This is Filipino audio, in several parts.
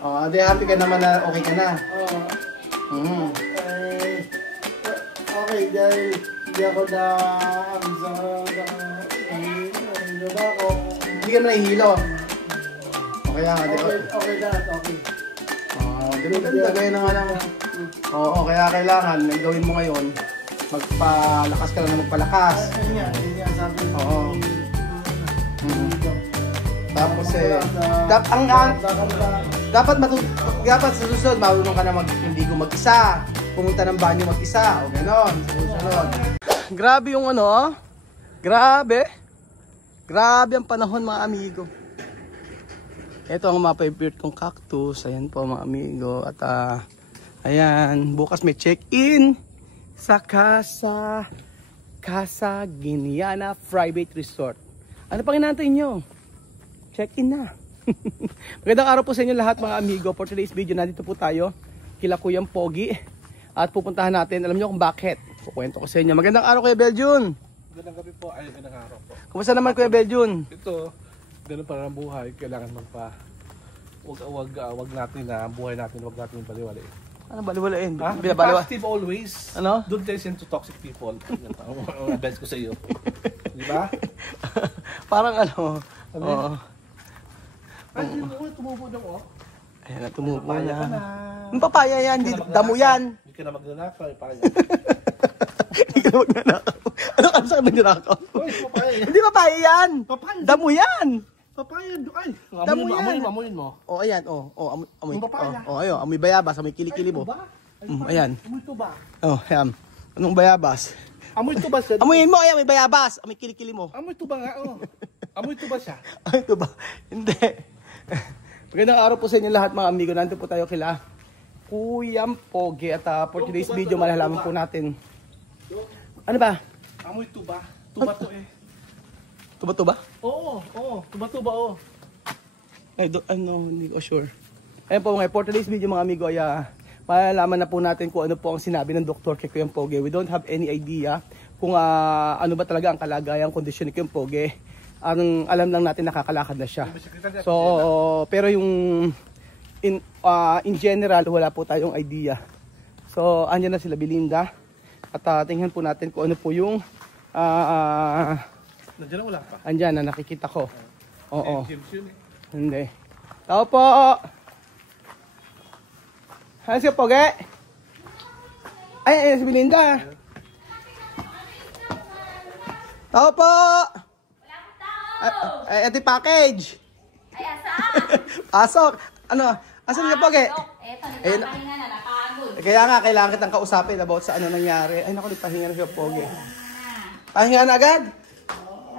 Oh, adi happy ka naman na okay ka na. Oo. Okay, dahil hindi ako na ako. Hindi ka na nahihilo. Okay lang, adi ko. Okay lahat, okay. Di ba ganda, gaya na nga lang. Oo, kaya kailangan, gawin mo ngayon, magpalakas ka lang na magpalakas. Ayun nga, sabi. Oo. Tapos dapat sa susunod, marunong ka na mag-indigo mag-isa. Pumunta ng banyo mag-isa, o gano'n, sa susunod. Grabe yung ano, grabe. Grabe ang panahon mga amigo. Ito ang mga favorite kong cactus. Ayan po mga amigo. At ayan, bukas may check-in sa Casa Guiniana Private Resort. Ano pang inaantay nyo? Check-in na. Magandang araw po sa inyo lahat mga amigo. For today's video, nandito po tayo kila Kuyang Pogi. At pupuntahan natin, alam nyo kung bakit. Kukwento ko sa inyo. Magandang araw Kuya Beljun. Magandang gabi po. Ay, magandang araw po. Kumusta naman Kuya Beljun? Ito, ganun para ng buhay. Kailangan wag natin na buhay natin, wag natin baliwalain. Ano baliwalain? Ha? Be positive always. Ano? Don't listen to toxic people. Yan ang advice ko sa iyo. Di ba? Parang ano. Oo. Ay, tumubo daw oh. Ayan na, tumubo Papaya ka na. na. Yung papaya yan, damo yan. Hindi ka na magnanakaw. Hindi ka na magnanakaw. Ano sa magnanakaw? Uy, papaya yan. Hindi papaya yan. Papaya. Damo yan. Papaya. Ay, Damo yan. amoy mo. Oh, ayan. Oh, amoy. Yung papaya. Oh, ayun. Amoy bayabas. Amoy kilikili mo. Ayan. Amoy tuba. Oh, ayan. Anong bayabas? Amoy tuba siya. Amoyin mo. Ayan, may bayabas. Amoy kilikili mo. Amoy tuba nga, oh. Amoy tuba siya. Ay, ito ba? Hindi. Magandang araw po sa inyo lahat mga amigo. Nandito po tayo kila Kuyang Pogi. At for today's video, malalaman po natin. Ano ba? Amoy tuba. Tuba to eh. Tuba-tuba? Oo. Tuba-tuba, oh. Ay, ano, hindi ko sure. Ayan po ngayon, for today's video mga amigo, ay malalaman na po natin kung ano po ang sinabi ng doktor kay Kuyang Pogi. We don't have any idea kung ano ba talaga ang kalagayang kondisyon ni Kuyang Pogi. Ang alam lang natin nakakalakad na siya. So, pero yung in general, wala po tayong idea. So, andyan na sila Belinda. At tingnan po natin kung ano po yung Nandiyan wala pa. andyan na nakikita ko. Oo. James yun eh. Hindi. Tao po! Ano siya, Pogi? Ay, si Belinda. Tao po! Ay, ito yung package. Ay, asa? Pasok. Ano? Asan niya, Pogi? Eto, nagpapahinga na, nakagod. Kaya nga, kailangan kitang kausapin about sa ano nangyari. Ay, naku, nagpahinga na siya, Pogi. Pahinga na agad?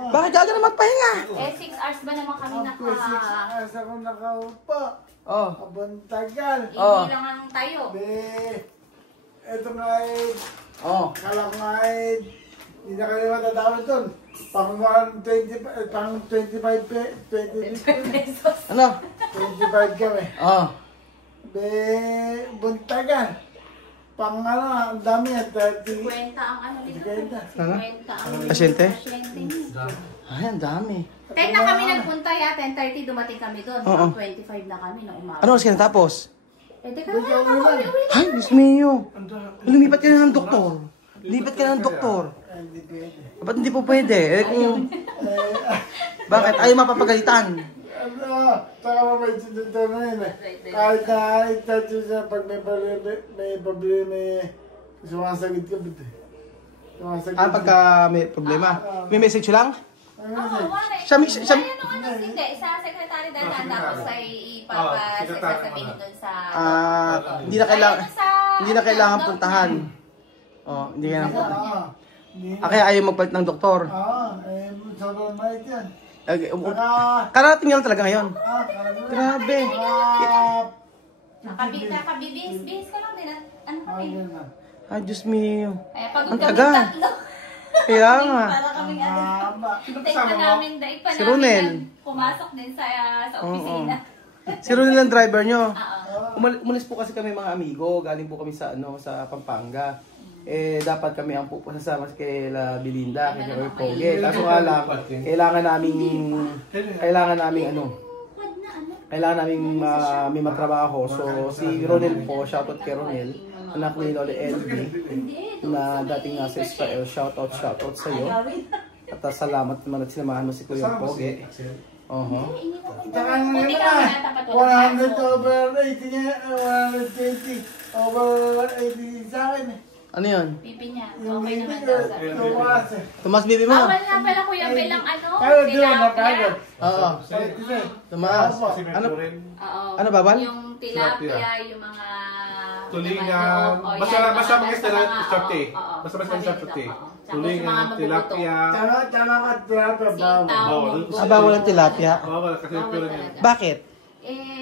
Bakit ka na magpahinga? 6 hours ba naman kami Asa ko nakaupo. Oh. Abantagal. Oh. Hindi lang ang tayo. Ito nga eh. Oh. Kala ko nga eh. Hindi na kayo matatawad doon. Pang 25 Pesos. Ano? 25 kami. Oh. Buntagan. Pang ano, ang dami eh. 30. 50 ang ano nito. 50 Ano? ang Pasyente? niya. Ay, ang dami. 10 na kami nagpunta ya, 10:30 dumating kami doon. Oo. 25 na kami na umaga. Ano oras ka natapos? Eh, teka, uwi. Ay, Diyos mio. Lumipat ka na ng doktor. Lipat ka na ng doktor. Hindi pwede. Ba't hindi po pwede? Eh, kung... Bakit? Ayaw mapapagalitan. Ano, saka mabait si doktor na yun eh. Kahit na itacho siya pag may problema sumasagit ka bit eh. Sumasagit. Pagka may problema. May message lang? Oo, wala. Siya- Hindi, sa secretary dahil tapos ay sasabihin doon sa... Hindi na kailangan puntahan. Oh, hindi kailangan puntahan. Kaya ayaw magpalit ng doktor. Sobrang mait yan. Karating lang talaga ngayon. Grabe. Nakabibihis ka lang din. Ano kami? Ay, Diyos mio. Ay, pagod Ang kami taga. tatlo. Kaya nga. Para kami hintay pa namin, daig pa Si Ronel. namin pumasok din sa opisina. Si Ronel ang driver nyo. Oo. Umalis po kasi kami mga amigo. Galing po kami sa sa Pampanga. Eh, dapat kami ang pupasasama kay Belinda, kay Kuya Pogi. Kaso nga lang, kailangan namin ano. Wag na ano. kailangan namin may matrabaho. So, si Ronel po, shoutout kay Ronel, anak ni Loli LB, na dating nasa Israel. Shoutout sa'yo. At salamat naman at sinamahan mo si Kuya Pogi. Tsaka nyo naman, 100 over 80 niya, 120 over 80 sa akin. Ano yun? Pipi niya. Yung Okay baby naman ko, daw sabi. tumaas eh. Tumas bibi mo? Bawal nga pala Kuya Bel ang ano, Kaya di ba tilapia. napagod? Oo. Tumaas. Ano? Oo. Ano bawal? Yung tilapia, yung mga... Tulingan. Basta mag-starte. Basta mag-starte. Tulingan, tilapia. Tama ka, tilapia, bawal. Bawal ang tilapia. Bawal kasi pure niya. Bakit?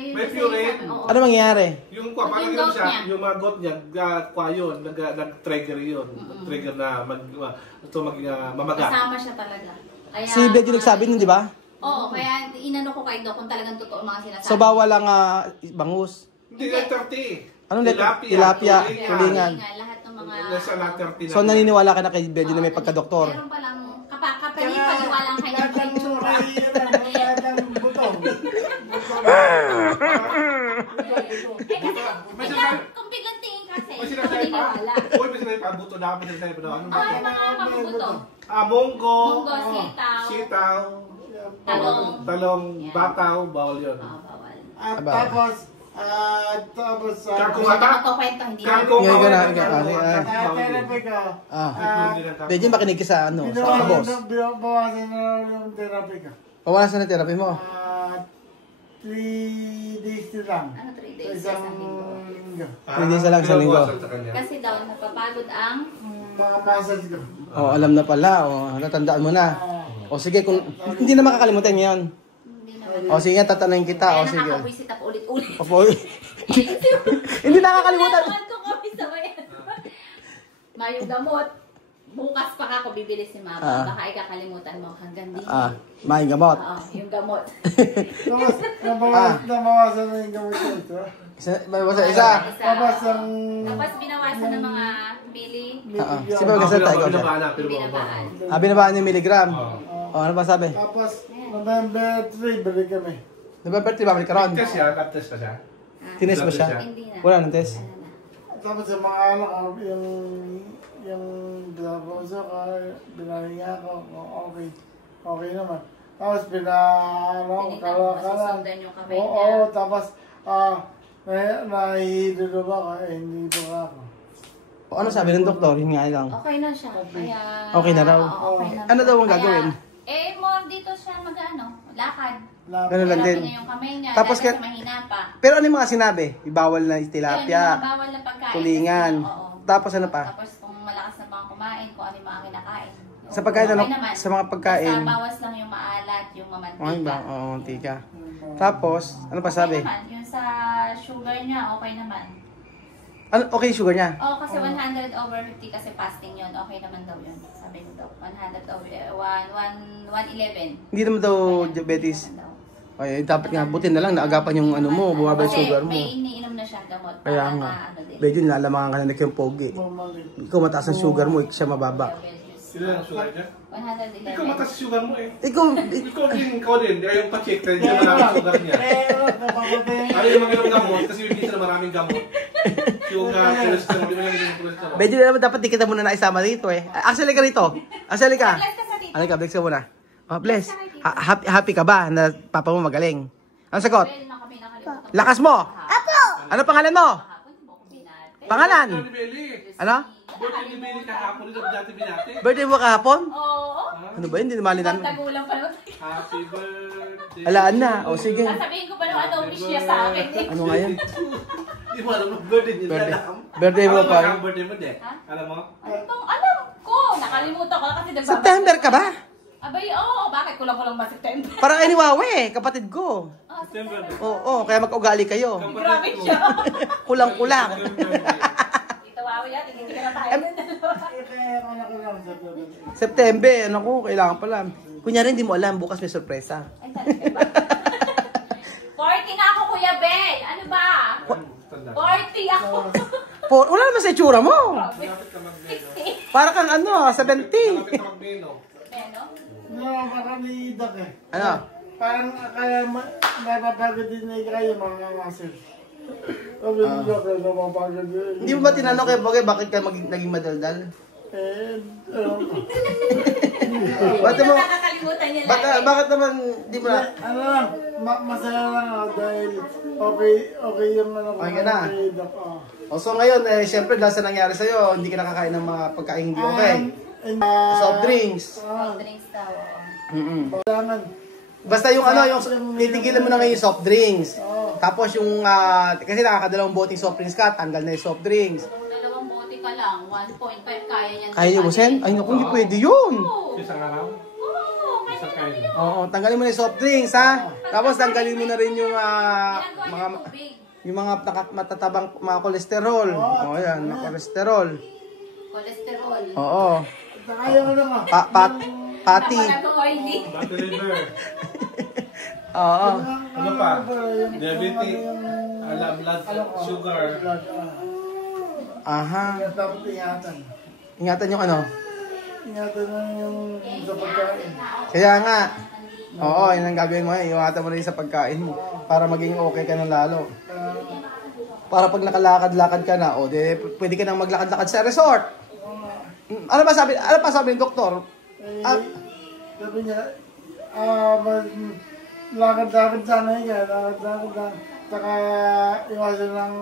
May pure. Ano mangyayari? Yung kwa, parang yun siya, yung mga goat niya, kwa yun, nag-trigger yun. Trigger na mamaga. Kasama siya talaga. Kaya, Si Becky nagsabi nun, di ba? Oo, kaya inano ko kay Doc kung talagang totoo mga sinasabi. So bawal ang bangus. Hindi, 30. Anong tilapia, tulingan. Lahat ng mga... Nasa lahat 30 na. So naniniwala ka na kay Becky na may pagka-doktor? Meron palang kapaliwala ang kanyang kung biglang tingin kasi, May hindi ka sinasabi pa. maniniwala. Uy, may sinasabi pa. Buto na. May sinasabi pa daw. Anong buto? Ay, mga mabubuto. Munggo. Munggo, sitaw. Sitaw. Talong. Talong, Yan. bataw, bawal yun. Bawal. Tapos, Kangkong Hindi ata? ko kwento, hindi Kangkong Ngayon bawal. ka na, Kangkong ngayon. bawal. therapy ko. Becky, makinig ka sa ano, sa boss. Bawasan na yung therapy ko. Pawasan na therapy mo. 3 days na lang. Ano, 3 Sa days? isang Isang linggo. linggo. Hindi sa lang sa linggo. Bawasan sa kanya. Kasi daw, napapagod ang... Mga massage ko. Oh, alam na pala. Oh, natandaan mo na. O sige, kung hindi na makakalimutan ngayon. Hindi naman. O sige, tatanungin kita. Kaya O sige. nakakabuisit ako ulit-ulit. Opo. Hindi nakakalimutan. Nalaman ko kami sa bayan. Mayong gamot. Bukas pa ako bibili si Mama. Baka ikakalimutan mo hanggang din. May gamot. Oo, yung gamot. Tapos, nabawasan na yung gamot ko ito. Isa. Tapos ang... Tapos binawasan ng mga mili. Sino ba kasi tayo? Binabaan. Binabaan yung milligram. O, ano ba sabi? Tapos, November 3, balik kami. November 3, babalik ka ron. Test siya, test pa siya. Tines ba siya? Hindi na. Wala nang test. Ano na. Tapos yung mga anak ko, yung binaboso ko, binahinga ko, okay naman. Tapos Susundan yung kamay niya. Oo, tapos nahihilo ba ako, hindi ba ako. O, ano sabi ng doktor? Yun nga lang. Okay na siya. Kaya, Okay na raw. Oo, okay na. Ano daw ang Kaya, gagawin? more dito siya lakad. Ganun lang Hirapan din. niya yung kamay niya. Tapos Tapos kasi mahina pa. Pero ano yung mga sinabi? Bawal na Yun, yung tilapia, mga bawal na pagkain. tulingan. Oo. Tapos ano pa? Tapos kung malakas na pang kumain, kung ano yung mga kinakain. Sa pagkain, ano? naman. Sa mga pagkain. Basta bawas lang yung maalat, yung mamantika. Ay ba? Oo, mantika. Tapos, ano pa sabi? Okay naman. Yung sa sugar niya, okay naman. Ano, okay sugar niya? Oo, kasi 100 over 50 kasi fasting yun. Okay naman daw yun. Sabi ko daw. 100 over 111. Hindi naman daw diabetes. Ay, dapat nga, buti na lang, naagapan yung ano mo, bumaba yung sugar mo. May iniinom na siya gamot. Kaya para nga. na ano din. Medyo nilalamangan ka na yung pogi. Ikaw mataas ang sugar mo, siya mababa. Sino ang sugar niya? 111. Ikaw mataas sugar mo eh. Ikaw, Ikaw din. Kaya yung pa-check na hindi naman ang sugar niya. Ano yung mga ilang gamot? Kasi yung minsan na maraming gamot. Yung cholesterol, di ba yung cholesterol? medyo na naman dapat di kita muna naisama dito eh. Actually ka rito. Actually ka. Bless ka sa dito. Halika, bless ka muna. Oh, bless. Happy ka ba na papa mo magaling? Ano sagot? Well, kami nakalimutan. Lakas mo! Apo! Ano pangalan mo? Kahapon, hindi mo ko binate. Pangalan? Ni Beli. Ano? Birthday ni Beli kahapon dito dati binati. Birthday mo kahapon? Oo. Ano ba yun? Hindi naman namin. Tagulang pa nun. Happy birthday. Alaan na. O sige. Sasabihin ko pa nung ano wish niya sa akin. Ano nga yun? Di mo alam ang birthday niya. Birthday. Alam. Birthday mo Alam pa. ang birthday mo, de? Ha? Alam mo? Ano bang alam ko? Nakalimutan ko kasi nagbabasa. September ka ba? Abay, oo. Bakit kulang-kulang ba September? Parang ay ni Wawe, kapatid ko. Oh, September. Oo, kaya mag-ugali kayo. Grabe siya. Kulang-kulang. Dito, Wawi yan. Hindi ka na tayo ng dalawa. Kaya ako nakulang sa September, ano ko, kailangan pala. Kunyari, hindi mo alam, bukas may sorpresa. Ay, talaga ba? 40 na ako, Kuya Bel. Ano ba? 40 ako. Wala naman sa itsura mo. 60. Para kang ano, 70. Kapit na mag-meno. Meron? Nakakanidak eh. Ano? Parang kaya napapagod din na kayo mga muscle. Sabi niyo kayo napapagod din. Hindi mo ba tinanong kay Bogey bakit ka naging madaldal? Bakit mo? Nakakalimutan niya lang. Bakit naman di mo na? Ano lang, masaya lang ako dahil okay yung ano ko. Okay ka na? So ngayon, syempre dahil sa nangyari sa'yo, hindi ka nakakain ng mga pagkain hindi okay. Soft drinks. Soft drinks daw. Kailangan. Basta yung ano, yung titigilan mo na ngayon yung soft drinks. Tapos yung, kasi nakakadalawang boteng soft drinks ka, tanggal na yung soft drinks. Dalawang bote ka lang, 1.5 kaya niyan. Kaya nyo, Bosen? Ay naku, hindi pwede yun. Isang araw? Isang kain. Oo, tanggalin mo na yung soft drinks, ha? Tapos tanggalin mo na rin yung mga matatabang mga kolesterol. Oo, yan, mga kolesterol. Kolesterol. Oo. Saka yung ano nga. Pati. Fatty liver. Oo. Ano pa? Diabetic. Blood sugar. Aha. Dapat ingatan. Ingatan yung ano? Ingatan lang yung sa pagkain. Kaya nga. Oo, yun ang gagawin mo. Ingatan mo rin sa pagkain mo. Para maging okay ka ng lalo. Para pag nakalakad-lakad ka na, pwede ka nang maglakad-lakad sa resort. Ano pa sabi ng doktor? Sabi niya, lakad-lakad sana yan, lakad-lakad. Saka iwasan ng,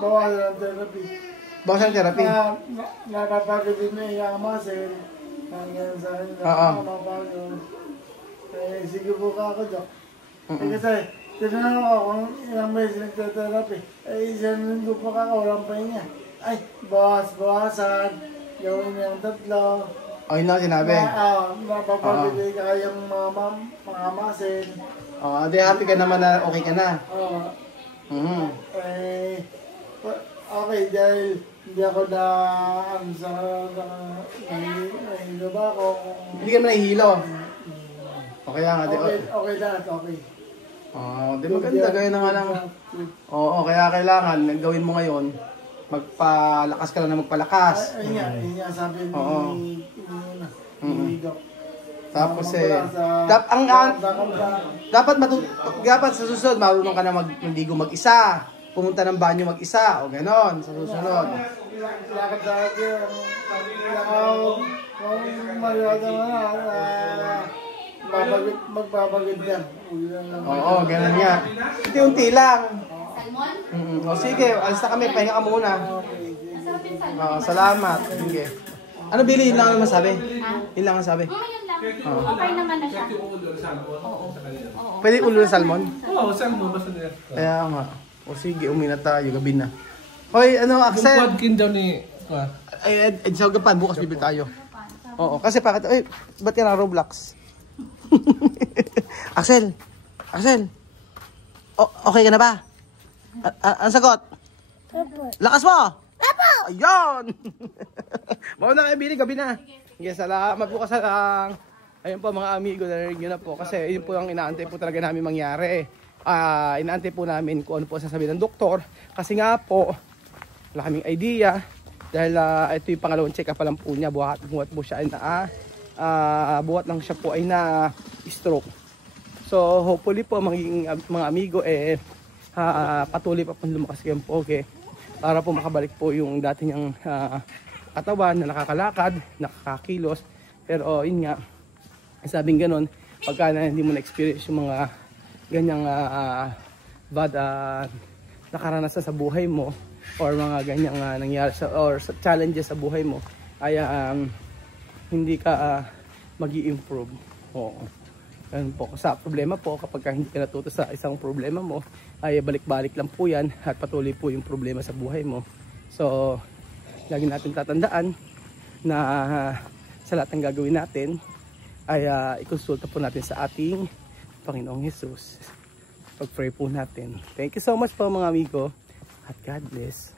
bawasan ng therapy. Bawasan ng therapy? Napapagod din na yung muscle. Hanggang sa akin, napapagod. Sige po ka ako, Dok. Kasi, tinanong ako kung ilang beses nagta-therapy. Isang linggo pa ka, walang pahinga. Ay, bawasan. Gawin niya yung 3. Yun lang sinabi. Napapagod ka yung mga muscle. Di happy ka naman na okay ka na. Okay, dahil hindi ako na nahilo ba ako? Hindi ka na nahihilo. Okay nga, Okay lahat, okay. Di maganda, gawin na nga lang. Oo, kaya kailangan, gawin mo ngayon, magpalakas ka lang na magpalakas. Ayun nga, sabi ni Doc. Tapos dapat sa susunod, marunong ka na mandigo mag-isa. Pumunta ng banyo mag-isa, o ganon, sa susunod. Lakad-lakad yun. Kung mayroon na, magbabagod yan. Oo, ganon nga. Unti-unti lang. Salmon? Sige, alis na kami, pahinga ka muna. Masarap yung salmon. Salamat. Sige. Ano, Billy? Yun lang naman sabi? Yun lang ang sabi? Yun lang. Okay naman na siya. Pwede ulo ng salmon? Oo, salmon. Basta nila. Kaya nga. O sige, umina tayo, gabi na. Hoy, ano, Axel? Yung quadkin daw ni... Sa gapan, bukas bibili tayo. Oo, kasi bakit, ba't yan ang Roblox? Axel! Okay ka na ba? Ang sagot? Lakas mo! Ayun! Mauna kayo, Billy, gabi na. Sige, salamat po kasi lang. Ayun po mga amigo, narinig nyo na po. Kasi yun po yung inaantay po talaga namin mangyari. Inaantay po namin kung ano po sasabihin ng doktor. Kasi nga po, wala kaming idea. Dahil ito yung pangalawang check-up pa lang po niya. Buhat po siya ay buhat lang siya po ay na stroke. So hopefully po mga amigo patuloy pa pong lumakas yung poke para po makabalik po yung dati niyang katawan na nakakalakad, nakakakilos. Pero yun nga, sabing ganun, pagka hindi mo na-experience yung mga ganyang bad nakaranasan sa buhay mo or mga ganyang nangyari or challenges sa buhay mo ay hindi ka magi-improve. Oo. Yan po. Sa problema po, kapag hindi ka natuto sa isang problema mo, ay balik-balik lang po yan at patuloy po yung problema sa buhay mo. So, lagi natin tatandaan na sa lahat ng gagawin natin ay ikonsulta po natin sa ating Panginoong Jesus. Pag-pray po natin. Thank you so much po mga amigo at God bless.